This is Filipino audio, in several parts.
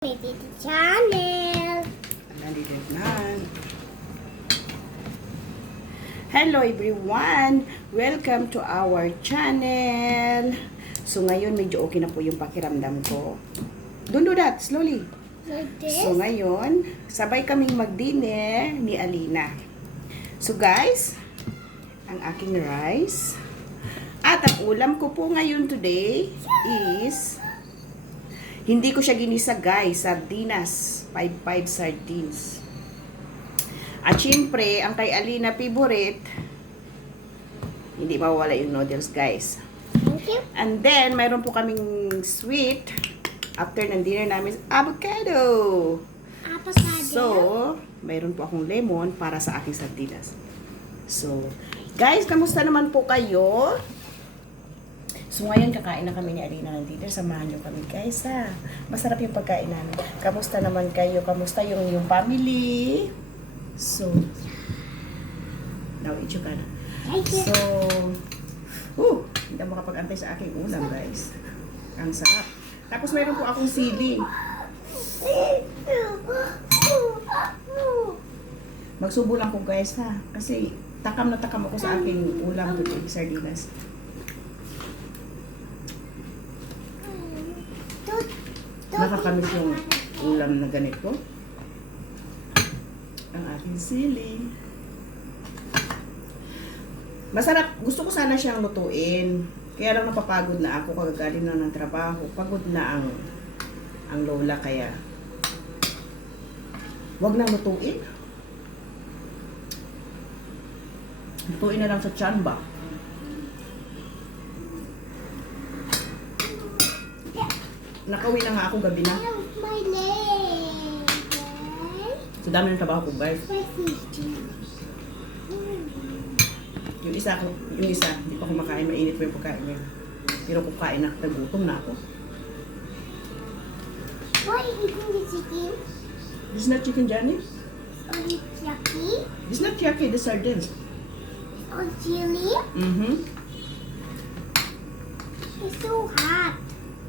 Dito channel. Nandito Adnan. Hello everyone! Welcome to our channel. So ngayon medyo okay na po yung pakiramdam ko. Don't do that, slowly. Like this? So ngayon, sabay kaming mag-dinner ni Aleena. So guys, ang aking rice. At ang ulam ko po ngayon today is hindi ko siya ginisa guys, sardinas, 5 sardines. At syempre, ang kay Aleena favorite, hindi mawawala yung noodles guys. Thank you. And then, mayroon po kaming sweet after ng dinner namin, avocado. Avocado. So, mayroon po akong lemon para sa aking sardinas. So, guys, kamusta naman po kayo? So ngayon kakain na kami ni Aleena ng dinner. Samahan niyo kami guys ha. Masarap yung pagkain namin. Kamusta naman kayo? Kamusta yung family? So, now eat you can. Thank you. So, hindi ako makapag-antay sa aking ulam guys. Ang sarap. Tapos mayroon po akong sili. Magsubo lang ko guys ha. Kasi takam na takam ako sa aking ulam today, sardinas. Nakakamiss yung ulam na ganito. Ang ating sili. Masarap. Gusto ko sana siyang lutuin. Kaya lang napapagod na ako kagagaling na ng trabaho. Pagod na ang lola kaya wag nang lutuin. Lutuin na lang sa tiyan ba? Nakauwi na nga ako gabi na. My leg. So dami ng trabaho ko guys. Yung isa, hindi pa kumakain, mainit pa yung pagkain niya. Pero kukain na, nagutom na ako. Why are you eating the chicken? This is not chicken, Johnny. Or it's yucky? This is not yucky, the sardines. Or chili? Mm-hmm. It's so hot.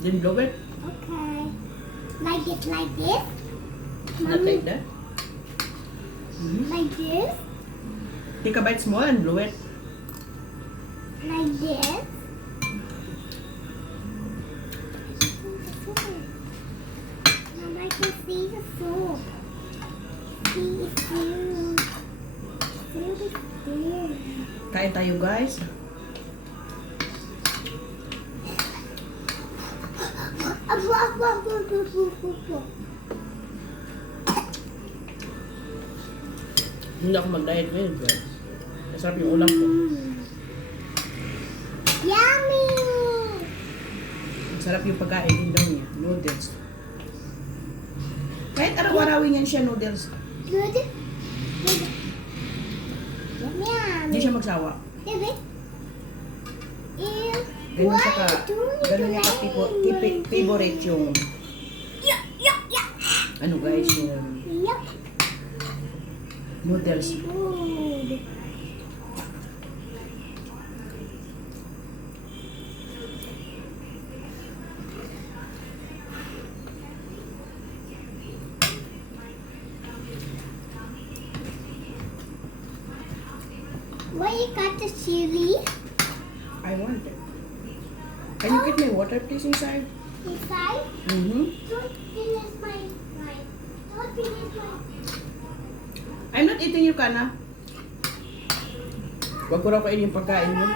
Then blow it. Okay. Like it like this? Not like that. Mm-hmm. Like this? Take a bite small and blow it. Like this? Now I can see the soup. See the soup. Soup is there. Kain tayo guys. Hindi ako mag-diet ngayon guys. Masarap yung ulam ko. Yummy! Masarap yung pagkain din daw niya. Noodles. Kahit araw-arawin yan siya noodles. Good. Good. Yummy. Hindi siya magsawa. Baby. Ganun siya ka, ganun niya ka favorite yung, Yuck, yuck, yuck. ano guys, yung Yuck. noodles. Good. Why you got the chili I want it. Can you get my water please inside? inside? Mm-hmm. Don't finish my rice. Don't finish my. I'm not eating your kana. Wag ko raw kainin yung pagkain mo.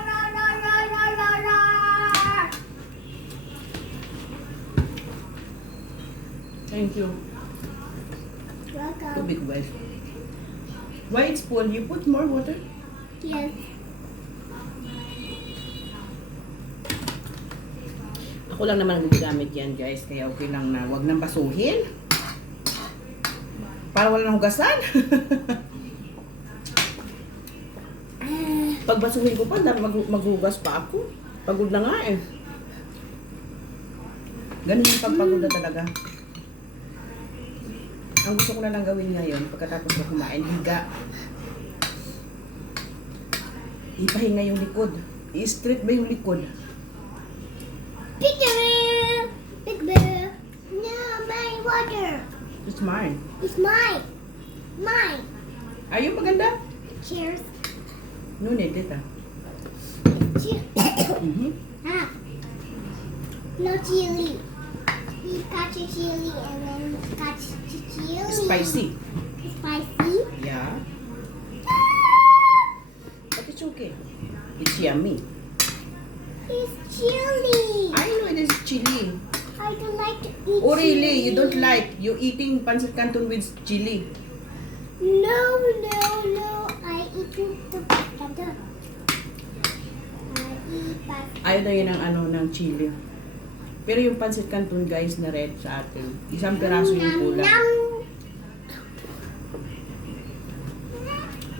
Thank you. Welcome. Tubig guys. Why it's full? You put more water? Yes. Ako lang naman nagagamit yan guys. Kaya okay lang na wag nang basuhin. Para wala nang hugasan. Pag basuhin ko pa, maghugas pa ako. Pagod na nga eh. Ganun yung pagpagod na talaga. Ang gusto ko na lang gawin ngayon, pagkatapos ko kumain, higa. Ipahinga yung likod. I-straight ba yung likod? Big bear. Big bear. No, my water. here. It's mine. It's mine. Mine. Ayun, maganda. Cheers. No need it, ah. Cheers. Mhm. Ah. No chili. You got your chili and then got your chili. Spicy. Spicy. Yeah. But it's okay. It's yummy. It's chili. I know it is chili. I don't like to eat Oh really? You chili. don't like? You eating pancit canton with chili? No, no, no. I eat the potato. I eat pasta. Ayaw na yun ang ano ng chili. Pero yung pancit canton guys na red sa atin, isang piraso yung kulang. Nom,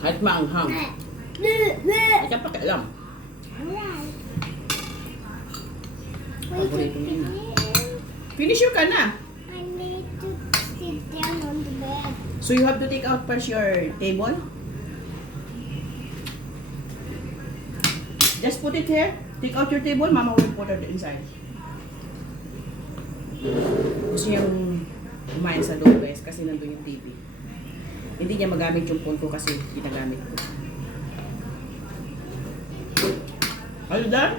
Kahit maanghang. nom. Bleh. Ay ka pakialam. Alright. Wait a Paborito mo yun, ah. minute. Finish your ka na. I need to sit down on the bed. So you have to take out first your table. Just put it here. Take out your table. Mama will put it inside. Gusto niyang kumain sa loob guys kasi nandun yung TV. Hindi niya magamit yung phone ko kasi ginagamit ko. Are you done?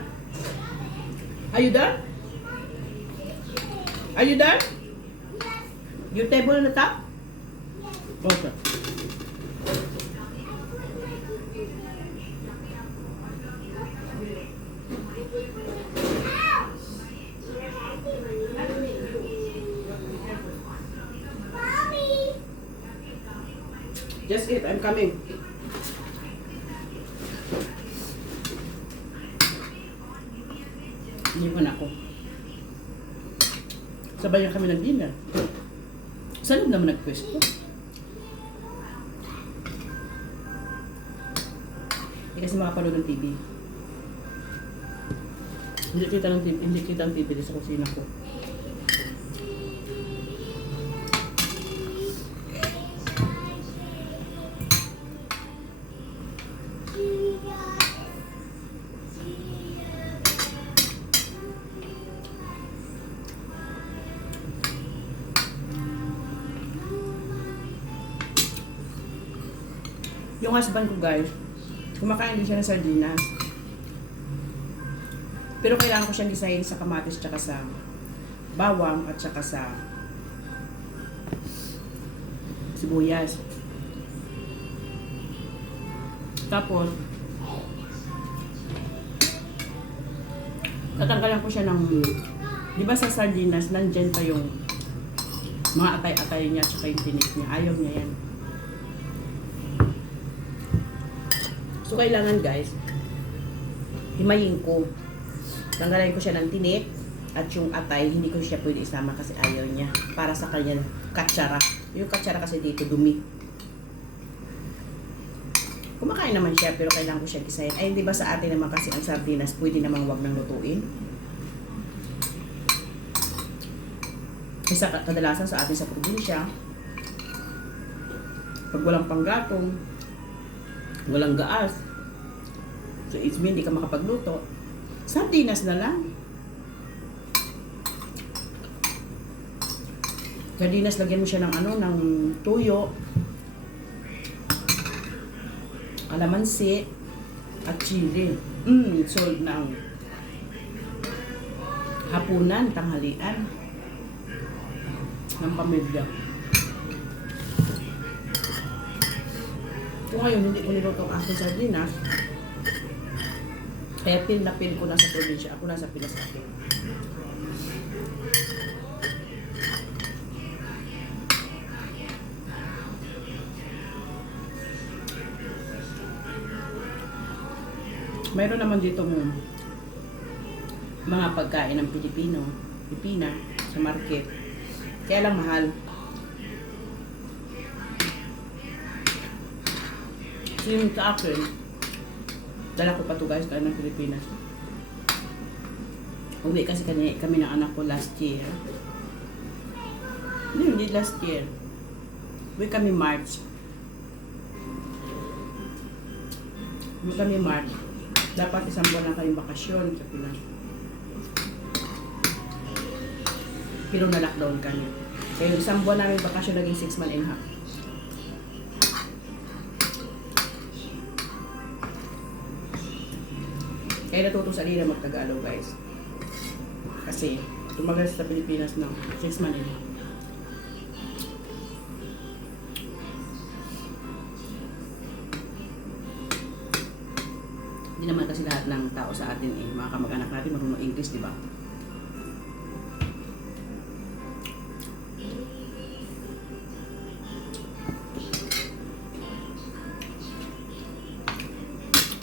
Are you done? Are you done? Your table on the top? Okay. Mommy. Just eat. I'm coming. Hindi pa na ako. Sabay na kami ng dinner. Sa loob naman nagpwesto. Hindi kasi makapanood ng TV. Hindi kita ng TV, hindi kita ng TV sa kusina ko. Yung husband ko guys, kumakain din siya ng sardinas. Pero kailangan ko siyang gisahin sa kamatis tsaka sa bawang at tsaka sa sibuyas. Tapos, tatanggalan ko siya ng, di ba sa sardinas, nandyan pa yung mga atay-atay niya tsaka yung tinik niya. Ayaw niya yan. So, kailangan guys, himayin ko. Tanggalin ko siya ng tinik at yung atay, hindi ko siya pwede isama kasi ayaw niya. Para sa kanyang katsara. Yung katsara kasi dito dumi. Kumakain naman siya pero kailangan ko siya gisahin. Ay, di ba sa atin naman kasi ang sardinas, pwede namang wag nang lutuin. Kasi kadalasan sa atin sa probinsya, pag walang panggatong, walang gaas, so it's mean hindi ka makapagluto, sardinas na lang. Sardinas, lagyan mo siya ng ano, ng tuyo, alamansi, at chili. Sold ng hapunan, tanghalian ng pamilya. Kung ngayon hindi ko niluto ang aking sardinas, kaya pil na pil ko na sa probinsya. Ako na sa Pinas akin. Mayroon naman dito mga pagkain ng Pilipina sa market. Kaya lang mahal. So yung sa akin, dala ko pa to guys, kaya ng Pilipinas. Uwi kasi kami ng anak ko last year. Hindi last year. Uwi kami March. Uwi kami March. Dapat isang buwan lang kayong bakasyon sa Pinas. Pero na-lockdown kami. Kaya yung isang buwan namin bakasyon naging 6 months and a half. Kaya natuto sa Alina mag-Tagalog, guys. Kasi tumagal sa Pilipinas ng 6 months and a half. Hindi naman kasi lahat ng tao sa atin mga kamag-anak natin marunong English, di ba?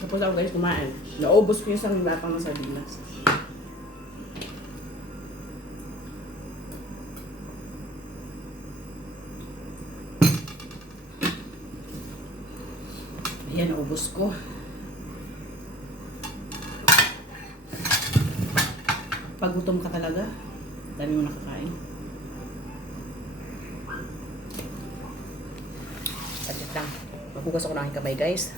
Tapos ako guys kumain. Naubos ko yung isang latang ng sardinas. Ayan, naubos ko. Pag gutom ka talaga, dami mo nakakain. Saglit lang. Maghugas ako ng aking kamay, guys.